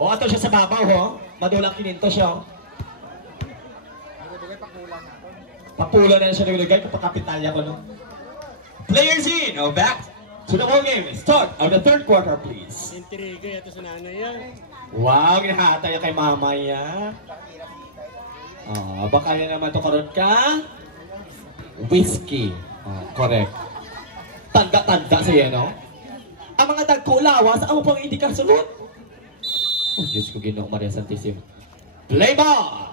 O, ato siya sa babaw, ho. Madulang kininto siya. Papulo na siya nagulagay kung pakapitalya ko, no? Players in, o back to the ball game. Start of the third quarter, please. Intriga ito sa nanay yan. Wow, ginahatay kay mama ya. Baka yan naman ito karoon ka. Whiskey. Correct. Tanda-tanda siya, no? Ang mga tagkulawas, ang upang hindi ka sulot. Oh, Diyos ko, Ginoong Maria Santissima. Play ball!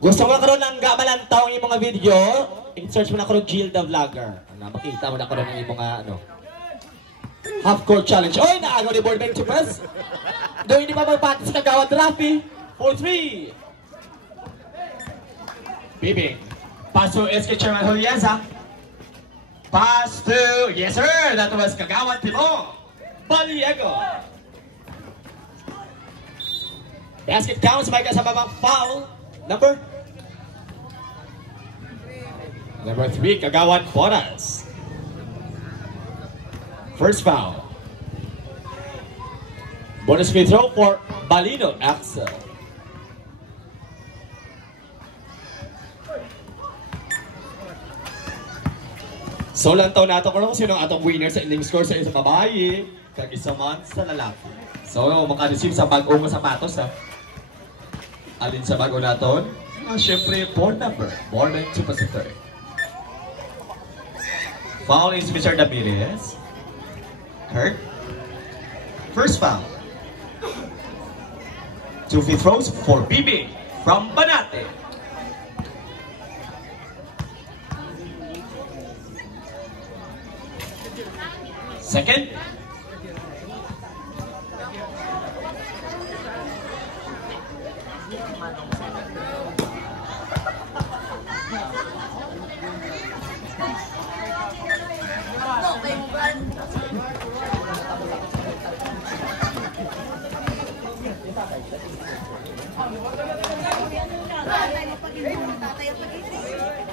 Gusto mo na karoon ng gamalantaw ang mga video? I-search mo na karoon Jill the Vlogger. Makita mo na karoon ng mga ano. Half-court challenge. Oy, naagaw ni Board Bank Chupas. Doon hindi pa magpatis kagawad Rafi. 4-3. Bibing. Pass to SK Chairman Julianza. Pass to, yes sir, that was Kagawad Timon Baliego. Basket counts by kasababang foul. Number 3, Kagawad Boras. First foul. Bonus free throw for Balino Axel. So lang taon nato kung sino ang atong winner sa ending score sa isang babae kag isa man sa lalaki. So maka-receive sa bag-ong sapatos ha. Alin sa bag-o naton? Siyempre, board number. More than 2 Pacific. Foul is Mr. Damirez. Kurt. First foul. 2 free throws for Bibi from Banate. Second.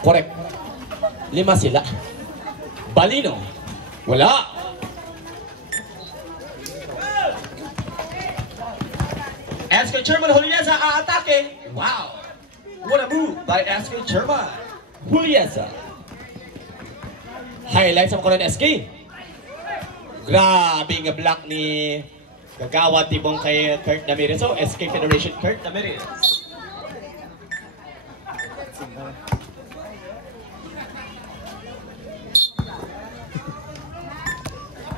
Correct. 5 sila. Balino. Wala. SK Chairman Julianza aatake. Wow. What a move by SK Chairman Julianza. Highlights ang karoon SK. Grabe nga block ni Kagawad Tibong kay Kurt Damirez. So SK Federation Kurt Damirez.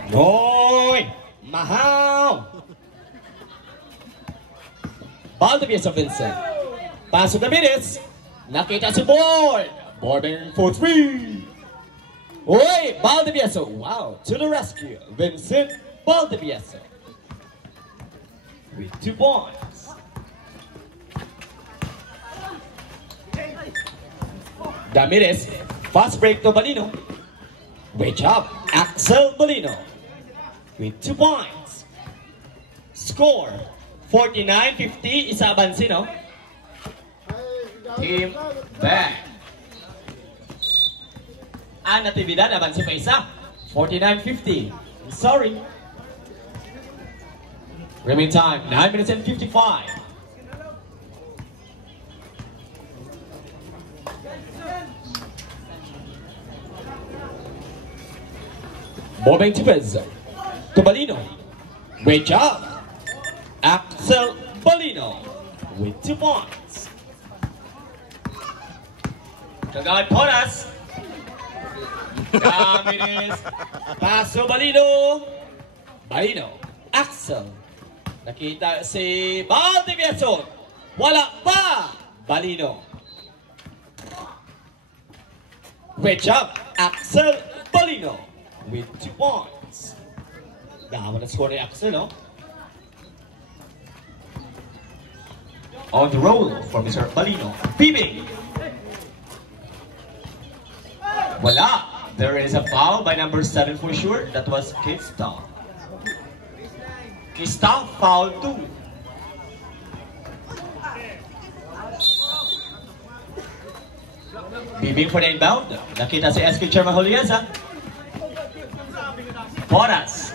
Noy! Mahaw! Valdivieso Vincent. Pass to Damirez. Nakita si Board. Boarding for 3. Oy! Valdivieso. Wow! To the rescue. Vincent Valdivieso. With 2 points. Damirez. Fast break to Balino. Great job. Axel Balino. With 2 points. Score 49-50. Isa abansi, no? Team back. Ang natividad abansi pa isa. 49-50. Sorry. Remaining time 9 minutes and 55. Bobeng Tipez to Balino. Great job. Axel Balino with 2 points. Kagawad Boras. Damirez. Paso Balino. Balino. Axel. Nakita si Valdivieso. Wala pa. Balino. Great job. Axel Balino with 2 points. Dama na score ni Axel, no? On the roll for Mr. Balino. Bibing. Wala. There is a foul by number 7 for sure. That was Kista. Kista foul 2. Bibing for the inbound. Nakita si SK Chairman Julianza. Bonus.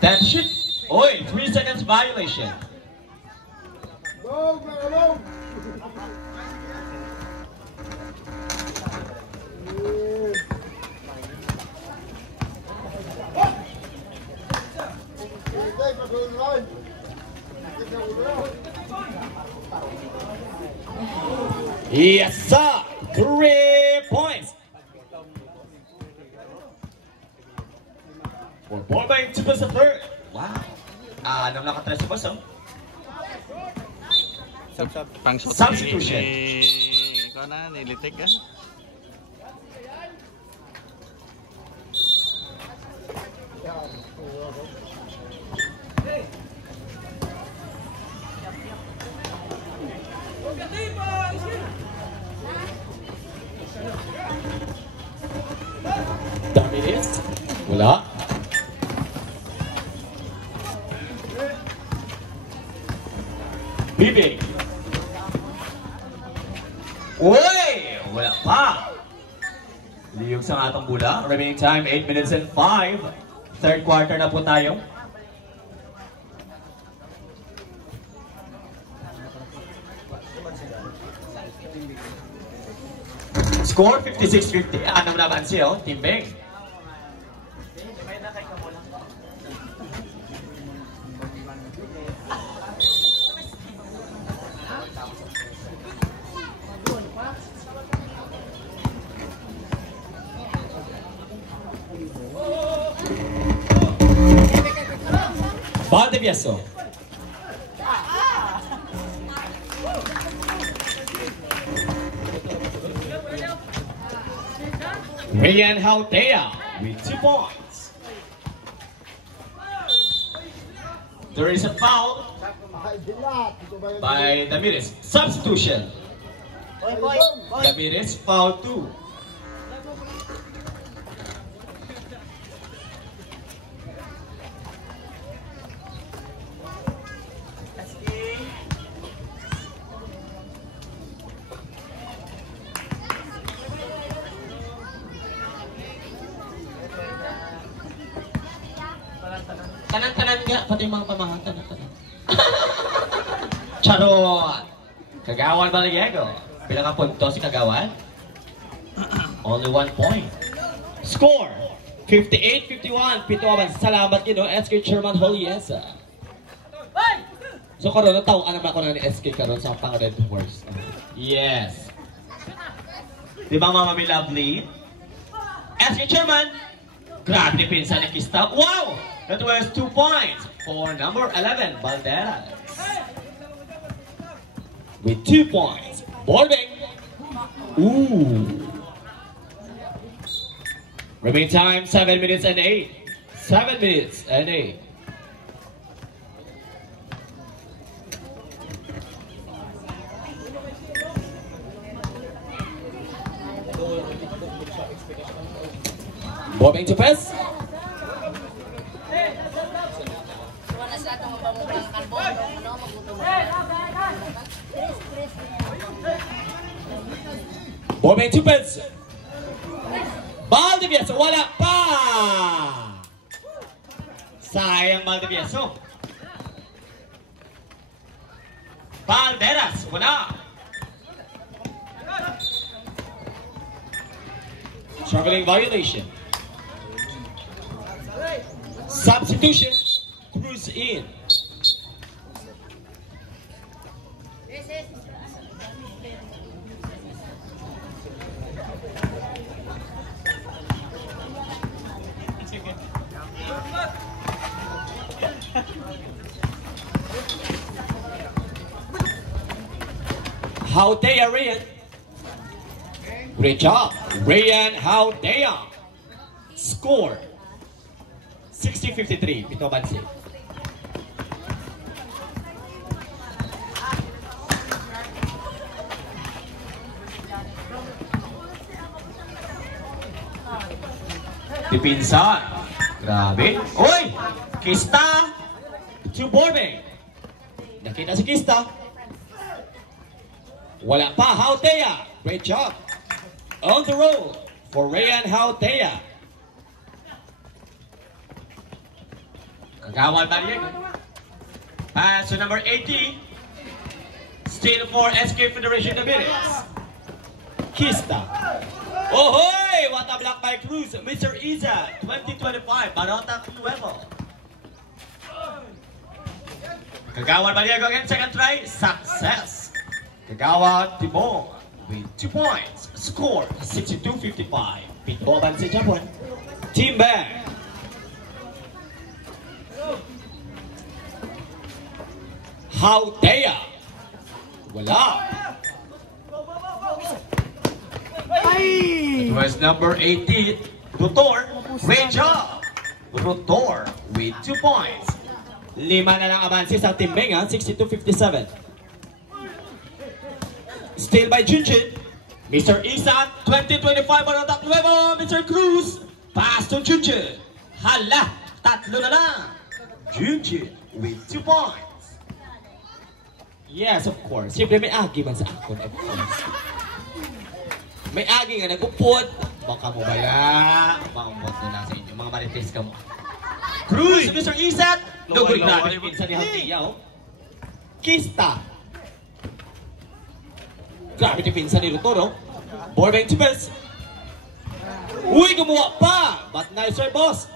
That shoot. Oi, 3 seconds violation. Yes, sir. 3 points. For ball by Tupes the third. Wow. Anong nakatres sa boss, oh? Substitution. Ikaw na, nilitik ka. Damiris. Wala. Bibig. Uy! Wala pa. Liyog sa atong bula. Remaining time, 8 minutes and 5. Third quarter na po tayo. Score 56-50. Anong naman siya, Team Beng. Valdivieso. Rian Haldea with 2 points. There is a foul by Damiris. Substitution. Damiris foul 2. Tanan-tanan nga, pati yung mga pamahatan. Charot! Kagawan Balaguero. Bilang ang punto si Kagawan? Only 1 point. Score! 58-51. Pituaban. Salamat kino, SK Chairman Holiesa. So karon natawaan naman ako na ni SK karon sa pang Red Horse. Yes. Di ba Mama Lovely? SK Chairman! Grabe ni pinsan ni Kista. Wow! That was 2 points for number 11, Valderas. With 2 points, Boarding. Ooh. Remaining time, 7 minutes and 8. 7 minutes and 8. Boarding to pass. Bombay to Benson. Valdivieso, wala pa! Sayang Valdivieso. Valderas, wala. Traveling violation. Substitution. Cruz in. Haldea Rian. Great job. Rian Haldea. Score 60-53. Pito Bansi. Dipinsan. Grabe. Oy! Kista to Borbeng. Nakita si Kista. Wala pa, Haldea. Great job. On the roll for Rian Haldea. Kagawan Baliego. Pass to number 80. Still for SK Federation the minutes. Kista. Ohoy! What a block by Cruz. Mr. Isa, 2025, Barota Nuevo. Kagawan Baliego again, second try. Success. Kagawan Timon with 2 points. Score 62-55. Pitboban sa Japon. Team back. Hautea. Wala. It was number 80, Tutor. Great job. Tutor with 2 points. 5 na lang avansi sa Team Benga, 62-57. Still by Junjun. Mr. Isa, 2025 Barotac Nuevo. Mr. Cruz. Pass to Junjun. Hala, tatlo na lang. Junjun with 2 points. Yes, of course. Siyempre may agi man sa akon, of course. May agi nga nag-upod. Baka mo bala. Maumot na lang sa inyo. Mga marites ka mo. Cruz, Mr. Isat. Nagulog na rin pinsan ni Haltia, oh. Kista. Grabe ni pinsan ni Rutoro. Borbeng Chipes. Uy, gumawa pa. But nicer, boss.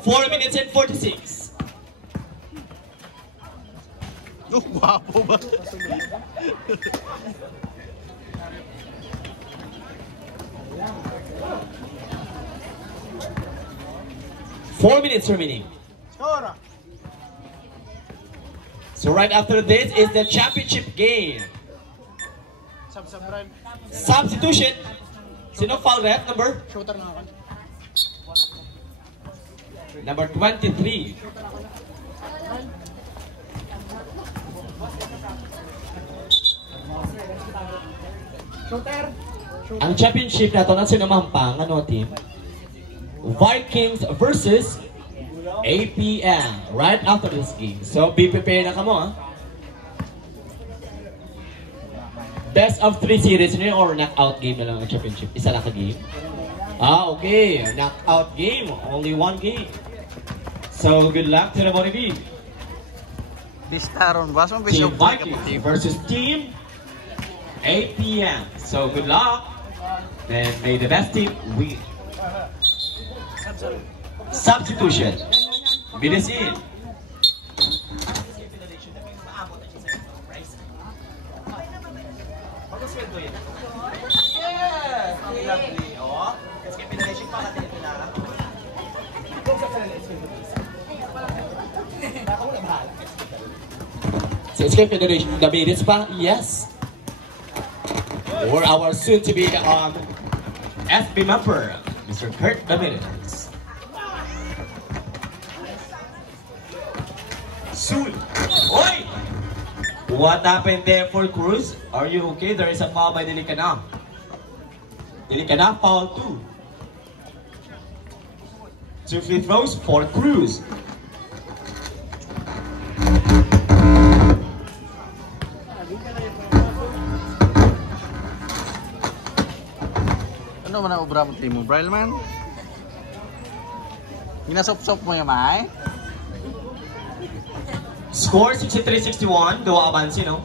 4 minutes and 46. Oh, guwapo ba? Four minutes remaining. So right after this is the championship game. Substitution. Sino foul ref number? Number 23. Ang championship na ito na sinamampang, ano team? Vikings versus APM right after this game. So be prepared na kamo, ha? Best of 3 series nyo or knockout game na lang ang championship? Isa lang ka game? Ah, okay. Knockout game. Only 1 game. So good luck to the Bonneville. Distaron ba? Team Vikings versus Team APM. So good luck. Then may the best team win. Substitution. Bilis in. So Escape Federation, the minutes pa? Yes. Or our soon-to-be FB member, Mr. Kurt Ramirez. Soon. Oi! What happened there for Cruz? Are you okay? There is a foul by Delicana. Delicana foul 2. 2 free throws for Cruz. Ano man ang obra mo team mo, Brailleman? Ginasop-sop mo yung may? Score 63-61. Dua avansi, no?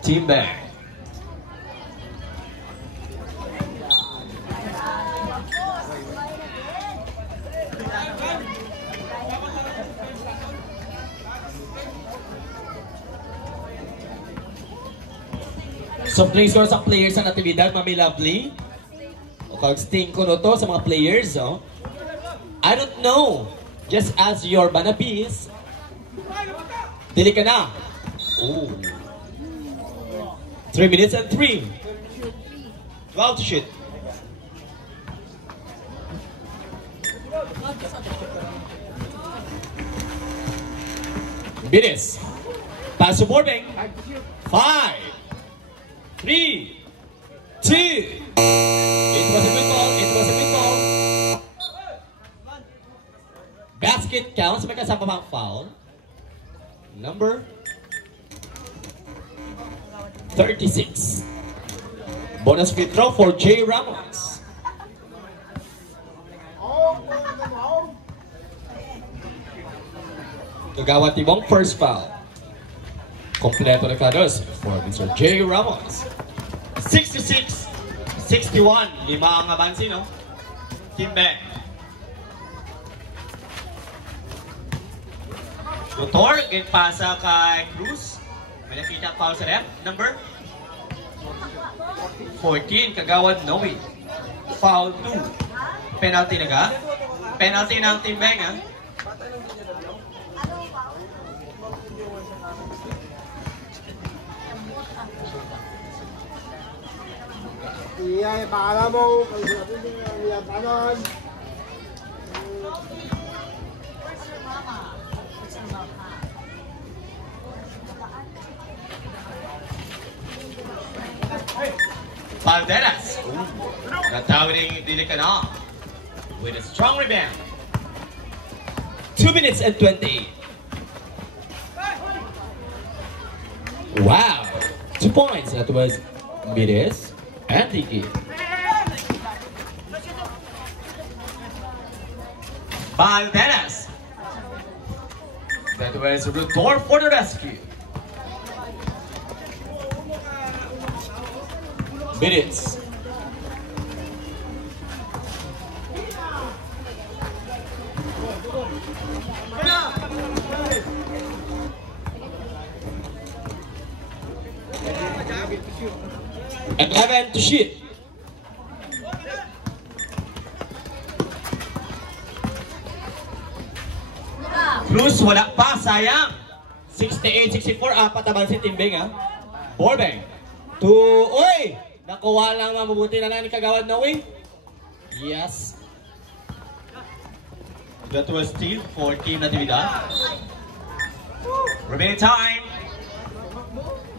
Team back. So please or sa players sa natibidad, Mami Lovely. O kag-sting ko no to sa mga players, oh. I don't know. Just as your banapis. Dili ka na. Oh. 3 minutes and 3. 12 to shoot. Bilis. Pass to Borbeng. 5, 3, 2. It was a good ball. It was a good ball. Basket counts. May kasama pang foul. Number 36. Bonus free throw for J. Ramos. Kagawad Tibong, first foul. Kompleto na kados for Mr. J. Ramos. 66-61. Lima ang abansi, no? Timbeng. Tutor, pasa kay Cruz. May nakita foul sa ref. Number 14, Kagawad Noe. Foul 2. Penalty na ka? Penalty ng Timbeng, ha? Iya, pakala mo. Pag-sabi niya, iyabanan. Valderas. Natawid din ka na. With a strong rebound. 2 minutes and 28. Wow. 2 points. That was Mides and Tiki. Valderas. That was Rodor for the rescue. Minutes. And 11 to shoot. Cruz, wala pa, sayang. 68-64, apat naman si Timbeng, ha? Borbeng. Uy! Nakuha lang mabuti na ni Kagawad Noe. Yes. That was steal for Team Natividad. Remaining time.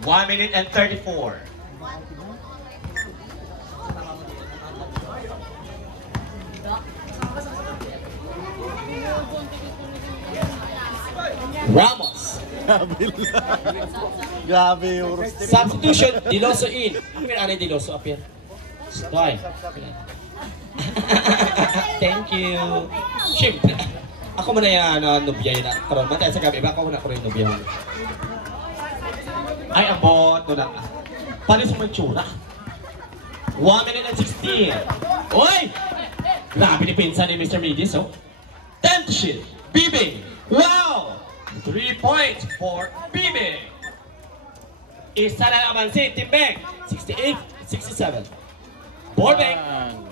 1 minute and 34. Ramos. Grabe yung Substitution, Diloso in. Apir, ano yung Diloso? Apir. Stoy. Thank you. Siyempre, ako muna yung nubya yun. Karoon, matay sa gabi, baka ako na ko rin nubya. Ay, ang bot. Paano sa mansura? 1 minute and 16. Uy! Grabe ni pinsan ni Mr. Midis, oh. 10 to shoot. Bibing. Wow! 3 points for Bibing. Isa na naman si Timbeng. 68-67. Borbeng.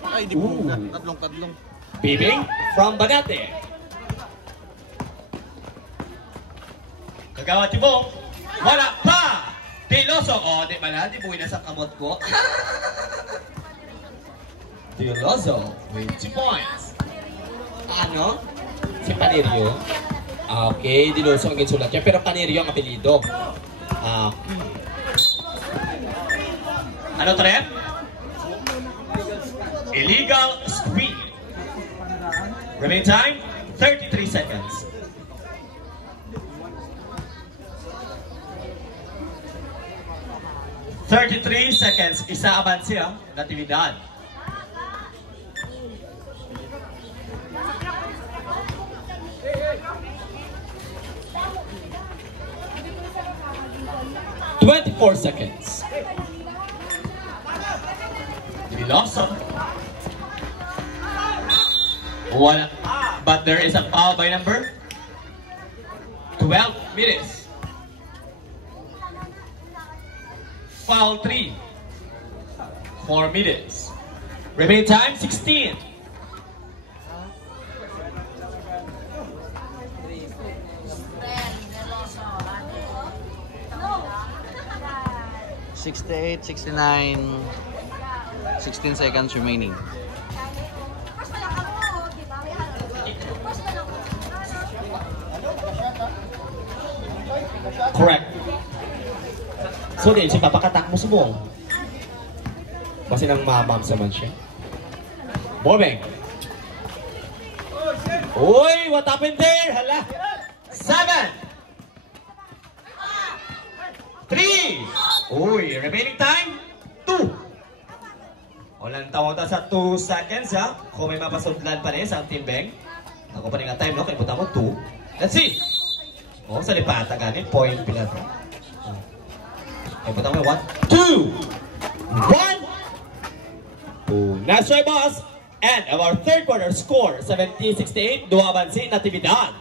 Ay, di po. Tatlong. Bibing from Bagate. Kagawad Tibong. Wala pa! Diloso. Oh, di ba na? Di buwi na sa kamot ko. Diloso with 2 points. Ano? Si Panerio. Okay, Diloso ang ginsulat niya. Pero Panerio ang apelido. Ano, Trep? Illegal screen. Remaining time, 33 seconds. Isa abansi, Natividad. "24 seconds. Diloso. Wala. But there is a foul by number 12 minutes. Foul 3. 4 minutes. Remaining time 16. $68, $69, 16 seconds remaining. Correct. So din, si papakatak mo subong. Kasi nang mamam sa man siya. Borbeng. Uy, what happened there? Hala. 7. 3. Uy, remaining time 2. Walang tawag sa 2 seconds, ha? Kung may mapasudlan pa rin sa Timbeng. Ako pa rin nga time, no? Kaya puta mo 2. Let's see. Oh, sa lipata ganin, point pila to. Okay, butang mo, 1, 2, 1. Boom. Nice try, boss. And our third quarter score, 70-68, Dua Bansi, Natividad.